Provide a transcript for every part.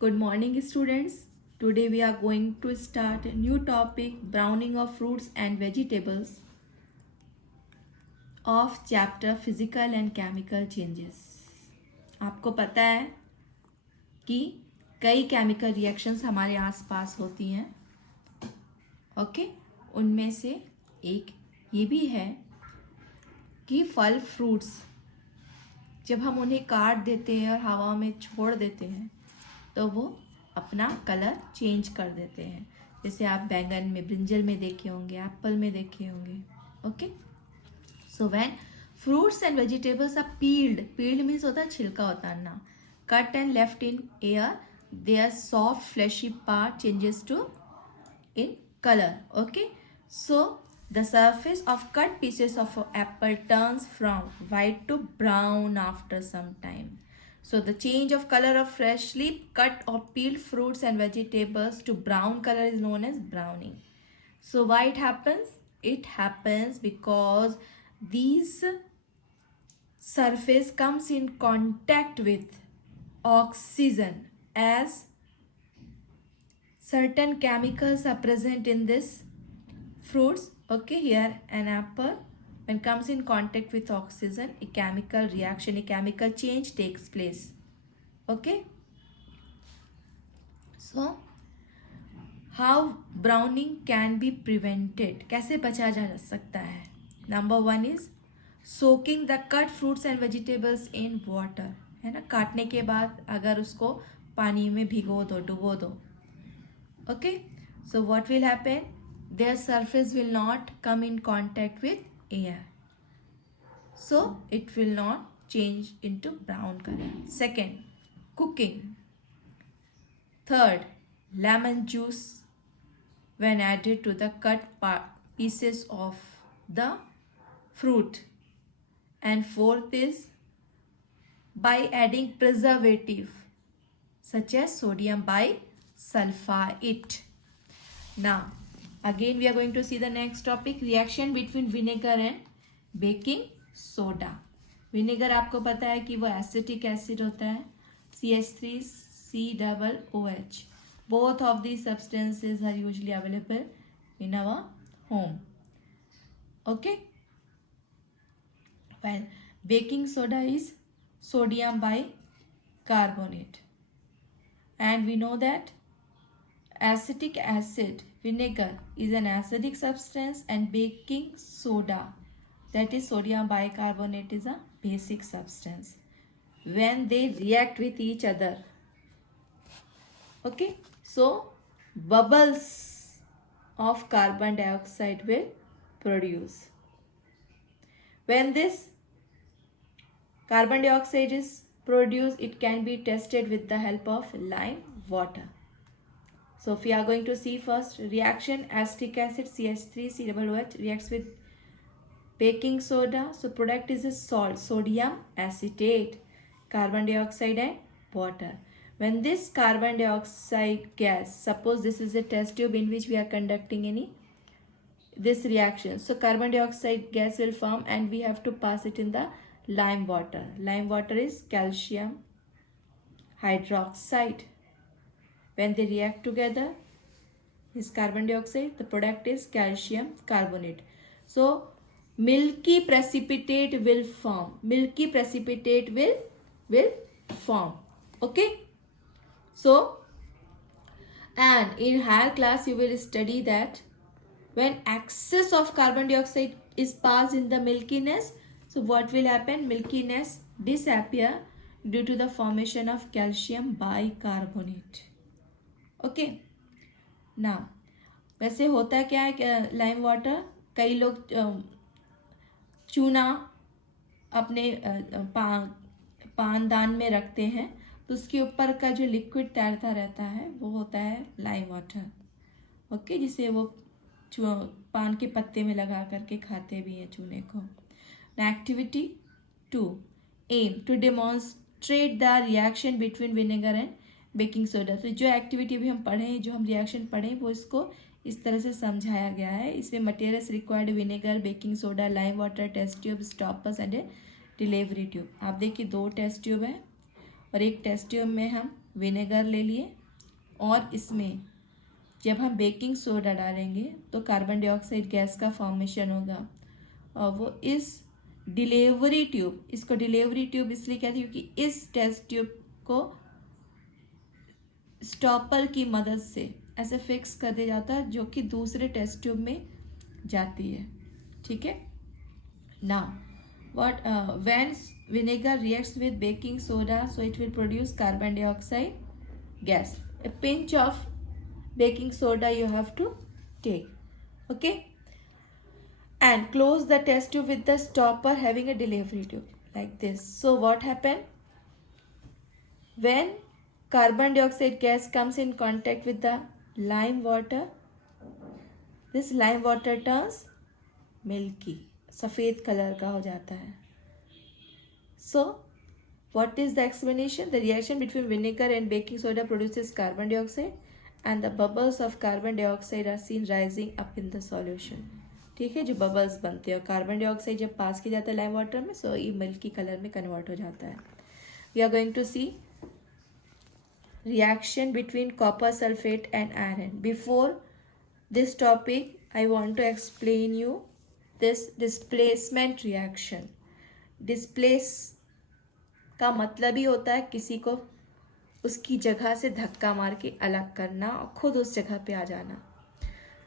Good morning, students. Today we are going to start a new topic, browning of fruits and vegetables of chapter Physical and Chemical Changes. आपको पता है कि कई chemical reactions हमारे आसपास होती हैं, ओके। उनमें से एक ये भी है कि फल फ्रूट्स जब हम उन्हें काट देते हैं और हवा में छोड़ देते हैं तो वो अपना कलर चेंज कर देते हैं। जैसे आप बैंगन में, ब्रिंजल में देखे होंगे, एप्पल में देखे होंगे, okay. So when fruits and vegetables are peeled means होता है छिलका उतारना, cut and left in air, their soft fleshy part changes to in color, okay. So the surface of cut pieces of an apple turns from white to brown after some time. So the change of color of freshly cut or peeled fruits and vegetables to brown color is known as browning. So why it happens? It happens because these surface comes in contact with oxygen as certain chemicals are present in this fruits, okay. Here an apple, when comes in contact with oxygen, a chemical reaction, a chemical change takes place, okay. So how browning can be prevented, कैसे बचा जा सकता है? Number 1 is soaking the cut fruits and vegetables in water, है ना। काटने के बाद अगर उसको पानी में भिगो दो, डुबो दो, okay. So what will happen? Their surface will not come in contact with air, so it will not change into brown color. Second, cooking. Third, lemon juice when added to the cut pieces of the fruit. And fourth is by adding preservative such as sodium bisulfite. Now again we are going to see the next topic, reaction between vinegar and baking soda. Vinegar आपको पता है कि वो acetic acid होता है, CH3COOH. Both of these substances are usually available in our home, okay. Well, baking soda is sodium bicarbonate, and we know that acetic acid, vinegar, is an acidic substance, and baking soda, that is sodium bicarbonate, is a basic substance. When they react with each other, okay, so bubbles of carbon dioxide will produce. When this carbon dioxide is produced, it can be tested with the help of lime water. So if we are going to see first reaction, acetic acid CH3COOH reacts with baking soda. So product is a salt, sodium acetate, carbon dioxide and water. When this carbon dioxide gas, suppose this is a test tube in which we are conducting this reaction. So carbon dioxide gas will form and we have to pass it in the lime water. Lime water is calcium hydroxide. When they react together, this carbon dioxide, the product is calcium carbonate. So milky precipitate will form. Milky precipitate will form. Okay. So, and in higher class you will study that when excess of carbon dioxide is passed in the milkiness, so what will happen? Milkiness disappear due to the formation of calcium bicarbonate. Okay ना, वैसे होता क्या है कि lime water, कई लोग चूना अपने पानदान में रखते हैं तो उसके ऊपर का जो लिक्विड तैरता रहता है वो होता है लाइम वाटर, ओके, जिसे वो पान के पत्ते में लगा करके खाते भी हैं चूने को. Activity 2, aim to demonstrate the reaction between vinegar and baking soda. तो जो एक्टिविटी भी हम पढ़ें, जो हम रिएक्शन पढ़ें, वो इसको इस तरह से समझाया गया है. इसमें materials required vinegar, baking soda, lime water, test tube, stoppers and delivery tube. आप देखिए 2 टेस्ट ट्यूब हैं और एक टेस्ट ट्यूब में हम विनेगर ले लिए और इसमें जब हम बेकिंग सोडा डालेंगे तो कार्बन डाइऑक्साइड गैस का फॉर्मेशन होगा और वो इस डिलीवरी ट्यूब, इसको डिलीवरी ट्यूब इसलिए कहते हैं क्योंकि इस टेस्ट ट्यूब को स्टॉपर की मदद से ऐसे फिक्स कर दिया जाता है जो कि दूसरे टेस्ट ट्यूब में जाती है। ठीक है। Now what when vinegar reacts with baking soda so it will produce carbon dioxide gas. A pinch of baking soda you have to take. Okay, and close the test tube with the stopper having a delivery tube like this. So what happened when carbon dioxide gas comes in contact with the lime water? This lime water turns milky, सफ़ेद colour का हो जाता है। So what is the explanation? The reaction between vinegar and baking soda produces carbon dioxide and the bubbles of carbon dioxide are seen rising up in the solution. ठीक है, जो bubbles बनते हैं कार्बन डाइऑक्साइड जब पास किया जाता है lime water में सो ये मिल्की कलर में कन्वर्ट हो जाता है। We are going to see reaction between copper sulphate and iron. Before this topic I want to explain you this displacement reaction. Displace का मतलब ही होता है किसी को उसकी जगह से धक्का मार के अलग करना और खुद उस जगह पे आ जाना।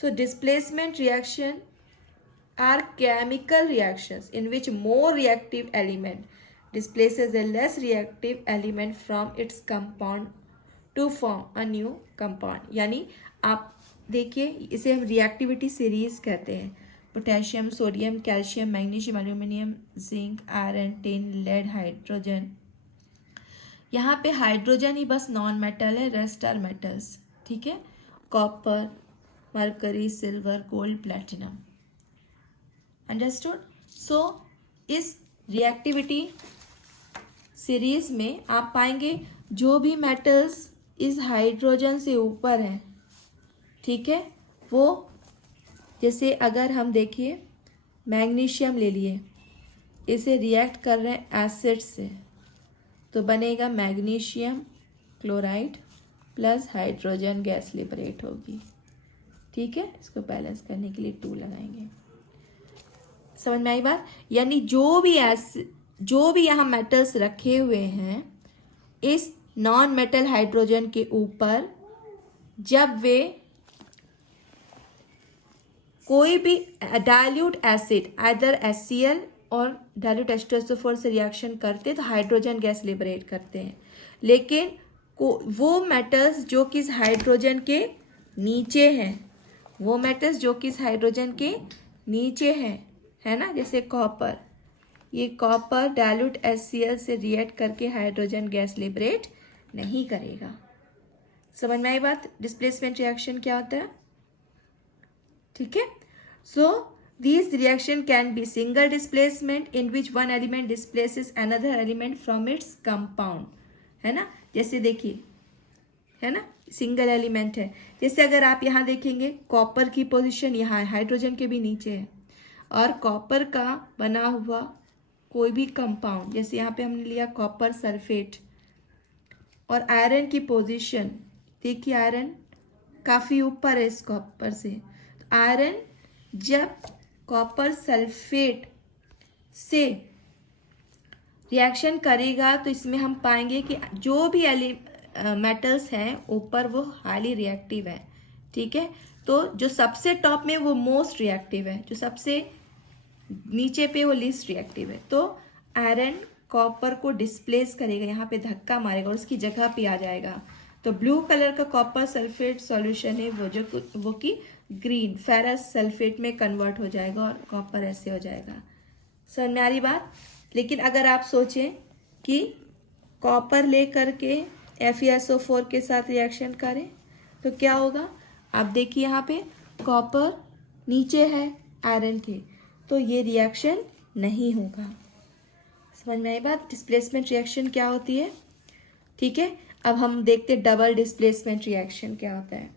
So displacement reaction are chemical reactions in which more reactive element displaces a less reactive element from its compound to form a new compound। यानी आप देखिए इसे हम रिएक्टिविटी सीरीज कहते हैं। Potassium, sodium, calcium, magnesium, aluminium, zinc, iron, tin, lead, hydrogen. यहाँ पे hydrogen ही बस नॉन मेटल है, रेस्ट आर मेटल्स। ठीक है, copper, mercury, silver, gold, platinum. Understood. So इस रिएक्टिविटी सीरीज में आप पाएंगे जो भी मेटल्स इस हाइड्रोजन से ऊपर हैं, ठीक है, वो जैसे अगर हम देखिए मैग्नीशियम ले लिए, इसे रिएक्ट कर रहे हैं एसिड से तो बनेगा magnesium chloride plus hydrogen gas liberate होगी। ठीक है, इसको बैलेंस करने के लिए 2 लगाएंगे। समझ में आई बात? यानी जो भी यहाँ मेटल्स रखे हुए हैं इस नॉन मेटल हाइड्रोजन के ऊपर, जब वे कोई भी डाइल्यूट एसिड आइदर HCl और डाइल्यूट H2SO4 से रिएक्शन करते तो हाइड्रोजन गैस लिबरेट करते हैं। लेकिन वो मेटल्स जो कि इस हाइड्रोजन के नीचे हैं, वो मेटल्स जो कि इस हाइड्रोजन के नीचे हैं, है ना, जैसे कॉपर, ये कॉपर डाइल्यूट HCl से रिएक्ट करके हाइड्रोजन गैस लिबरेट नहीं करेगा। समझ में आई बात? डिस्प्लेसमेंट रिएक्शन क्या होता है? ठीक है। So this reaction can be single displacement in which one element displaces another element from its compound, है ना। जैसे देखिए, है ना, सिंगल एलिमेंट है। जैसे अगर आप यहाँ देखेंगे कॉपर की पोजीशन यहाँ है, हाइड्रोजन के भी नीचे है, और कॉपर का बना हुआ कोई भी कंपाउंड, जैसे यहाँ पे हमने लिया कॉपर सल्फेट, और आयरन की पोजीशन देखिए, आयरन काफ़ी ऊपर है इस कॉपर से। तो आयरन जब कॉपर सल्फेट से रिएक्शन करेगा तो इसमें हम पाएंगे कि जो भी मेटल्स हैं ऊपर वो हाईली रिएक्टिव है। ठीक है, तो जो सबसे टॉप में वो मोस्ट रिएक्टिव है, जो सबसे नीचे पे वो लीस्ट रिएक्टिव है। तो आयरन कॉपर को डिस्प्लेस करेगा, यहाँ पे धक्का मारेगा और उसकी जगह पे आ जाएगा। तो ब्लू कलर का कॉपर सल्फेट सॉल्यूशन है वो कि ग्रीन फेरस सल्फेट में कन्वर्ट हो जाएगा और कॉपर ऐसे हो जाएगा। समझ में आ रही बात? लेकिन अगर आप सोचें कि कॉपर ले करके FeSO4 के साथ रिएक्शन करें तो क्या होगा? आप देखिए यहाँ पे कॉपर नीचे है आयरन के, तो ये रिएक्शन नहीं होगा। समझ में आई बात? डिस्प्लेसमेंट रिएक्शन क्या होती है? ठीक है, अब हम देखते हैं डबल डिस्प्लेसमेंट रिएक्शन क्या होता है।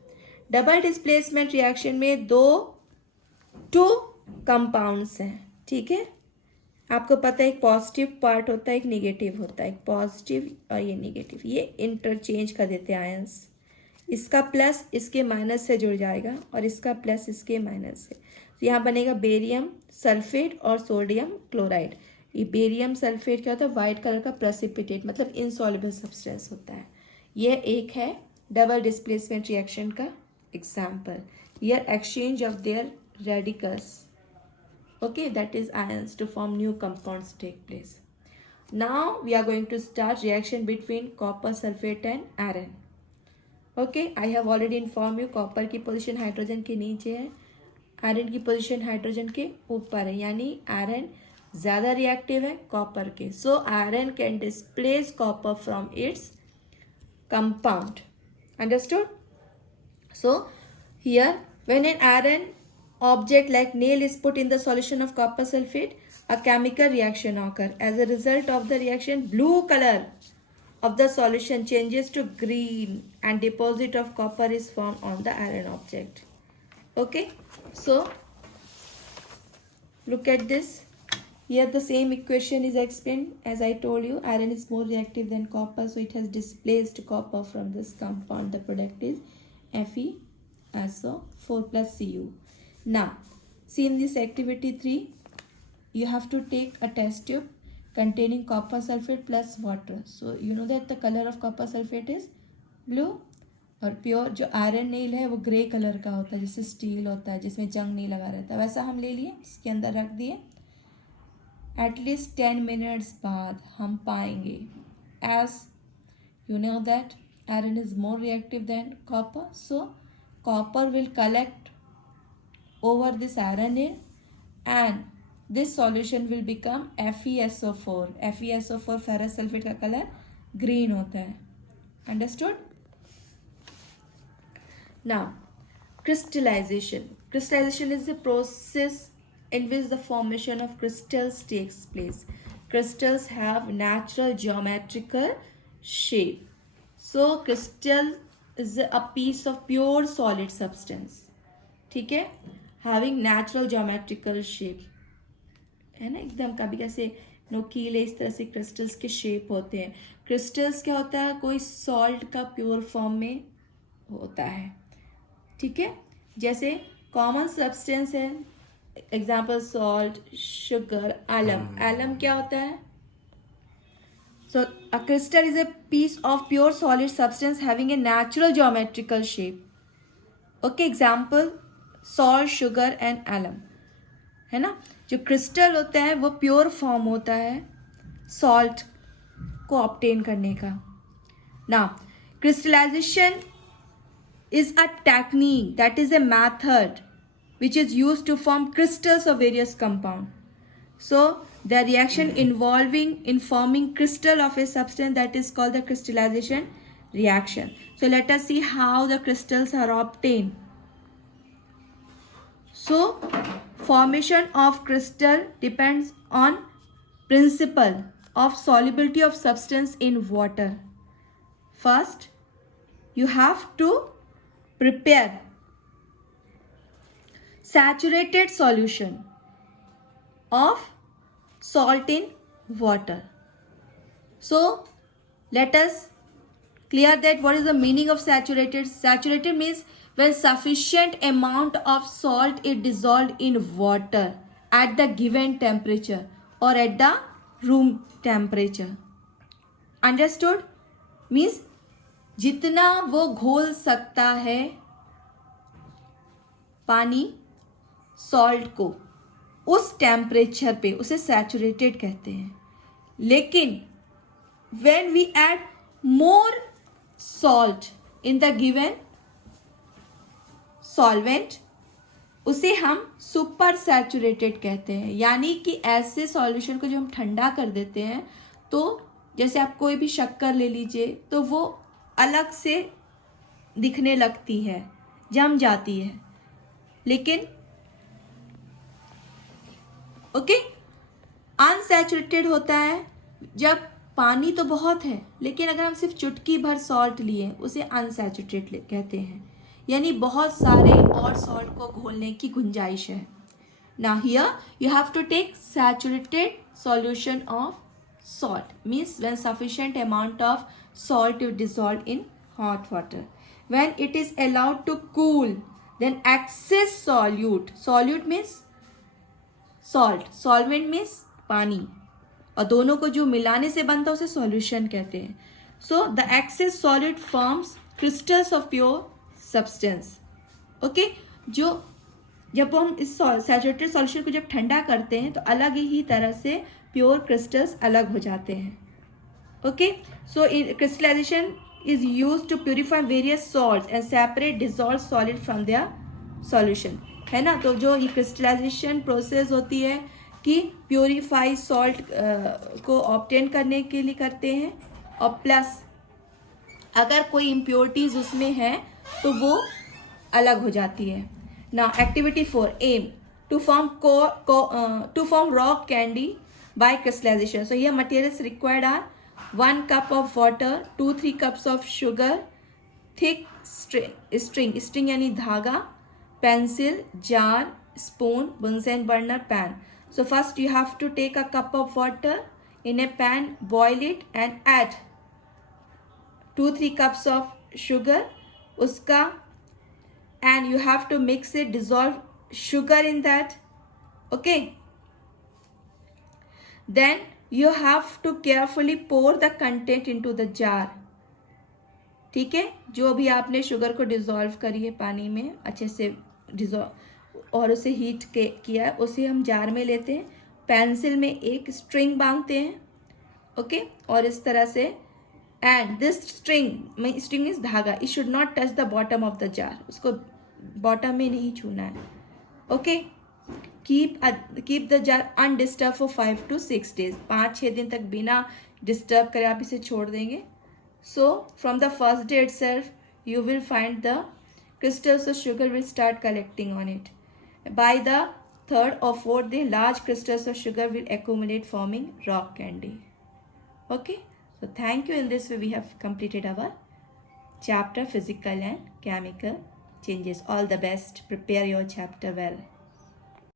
डबल डिस्प्लेसमेंट रिएक्शन में टू कंपाउंड्स हैं। ठीक है, आपको पता है एक पॉजिटिव पार्ट होता है, एक नेगेटिव होता है, एक पॉजिटिव और ये नेगेटिव, ये इंटरचेंज कर देते हैं आयंस। इसका प्लस इसके माइनस से जुड़ जाएगा और इसका प्लस इसके माइनस से, तो यहाँ बनेगा बेरियम सल्फेट और सोडियम क्लोराइड। ये बेरियम सल्फेट क्या होता है, वाइट कलर का प्रेसिपिटेट, मतलब इनसॉल्युबल सब्सटेंस होता है। यह एक है डबल डिस्प्लेसमेंट रिएक्शन का example. Here exchange of their radicals, okay, that is ions to form new compounds take place. Now we are going to start reaction between copper sulfate and iron. Okay, I have already informed you copper की position hydrogen के नीचे है, iron की position hydrogen के ऊपर है, यानी iron ज़्यादा रिएक्टिव है कॉपर के। So iron can displace copper from its compound. Understood? So here when an iron object like nail is put in the solution of copper sulfate, a chemical reaction occurs. As a result of the reaction, blue color of the solution changes to green and deposit of copper is formed on the iron object. Okay, so look at this. Here the same equation is explained. As I told you, iron is more reactive than copper, so it has displaced copper from this compound. The product is FeSO4 plus Cu. Now, see in this activity 3, you have to take a test tube containing copper sulfate plus water. So, you know that the color of copper sulfate is blue. और pure जो iron नील है वो grey colour का होता है, जैसे steel होता है जिसमें जंग नहीं लगा रहता, वैसा हम ले लिए, इसके अंदर रख दिए। एटलीस्ट 10 मिनट्स बाद हम पाएंगे, as you know that iron is more reactive than copper, so copper will collect over this iron in and this solution will become FeSO4. FeSO4 ferrous sulfate का कलर ग्रीन होता है। Understood? Now, crystallization. Crystallization is the process in which the formation of crystals takes place. Crystals have natural geometrical shape. So, crystal is a piece of pure solid substance. ठीक है, having natural geometrical shape, है ना, एकदम कभी कैसे नोकीले इस तरह से क्रिस्टल्स के शेप होते हैं। क्रिस्टल्स क्या होता है, कोई सॉल्ट का प्योर फॉर्म में होता है। ठीक है, जैसे कॉमन सब्सटेंस है, example salt, sugar, alum. Alum क्या होता है, so a crystal is a piece of pure solid substance having a natural geometrical shape. Okay, example salt, sugar and alum, है ना। जो क्रिस्टल होता है वो प्योर फॉर्म होता है सॉल्ट को ऑब्टेन करने का। ना, crystallization is a technique, that is a method which is used to form crystals of various compound. So the reaction involving in forming crystal of a substance that is called the crystallization reaction. So let us see how the crystals are obtained. So formation of crystal depends on principle of solubility of substance in water. First, you have to prepare saturated solution of salt in water. So let us clear that what is the meaning of saturated. Saturated means when sufficient amount of salt is dissolved in water at the given temperature or at the room temperature. Understood? Means जितना वो घोल सकता है पानी salt को उस temperature पे, उसे सैचुरेटेड कहते हैं। लेकिन when we add more salt in the given solvent, उसे हम सुपर सैचुरेटेड कहते हैं। यानी कि ऐसे सॉल्यूशन को जो हम ठंडा कर देते हैं, तो जैसे आप कोई भी शक्कर ले लीजिए तो वो अलग से दिखने लगती है, जम जाती है। लेकिन ओके, अनसैचुरेटेड होता है जब पानी तो बहुत है लेकिन अगर हम सिर्फ चुटकी भर सॉल्ट लिए उसे अनसैचुरेटेड कहते हैं, यानी बहुत सारे और सॉल्ट को घोलने की गुंजाइश है। Now here you have to take saturated solution of salt, means when sufficient amount of salt is dissolved in hot water. When it is allowed to cool, then excess solute means salt, solvent means पानी, और दोनों को जो मिलाने से बनता है उसे सॉल्यूशन कहते हैं. So the excess solid forms crystals of pure substance. Okay, जो जब हम इस सैचुरेटेड सॉल्यूशन को जब ठंडा करते हैं तो अलग ही तरह से प्योर क्रिस्टल्स अलग हो जाते हैं. Okay, so crystallization is use to purify various salts and separate dissolve solid from their solution, है ना. तो जो ये क्रिस्टलाइजेशन प्रोसेस होती है कि प्योरीफाई सॉल्ट को ऑब्टेन करने के लिए करते हैं, और प्लस अगर कोई इम्प्योरिटीज उसमें है तो वो अलग हो जाती है. Now activity 4, aim to form rock candy by crystallization. So here materials required are 1 cup of water, 2-3 cups of sugar, thick string यानी धागा, pencil, jar, spoon, Bunsen burner, pan. So first you have to take a cup of water in a pan, boil it and add 2-3 cups of sugar उसका, and you have to mix it, dissolve sugar in that. Okay, then you have to carefully pour the content into the jar. ठीक है, जो भी आपने sugar को dissolve करी है पानी में अच्छे से डिजॉल्व और उसे हीट किया है उसे हम जार में लेते हैं, पेंसिल में एक स्ट्रिंग बांधते हैं. ओके, और इस तरह से, एंड दिस स्ट्रिंग इज धागा, it should not touch the bottom of the jar, उसको बॉटम में नहीं छूना है. Okay, keep the jar undisturb for 5 to 6 days. 5-6 दिन तक बिना डिस्टर्ब करे आप इसे छोड़ देंगे. So from the first day itself you will find the crystals of sugar will start collecting on it. By the 3rd or 4th day, large crystals of sugar will accumulate, forming rock candy. Okay, so thank you. In this way we have completed our chapter physical and chemical changes. All the best. Prepare your chapter well.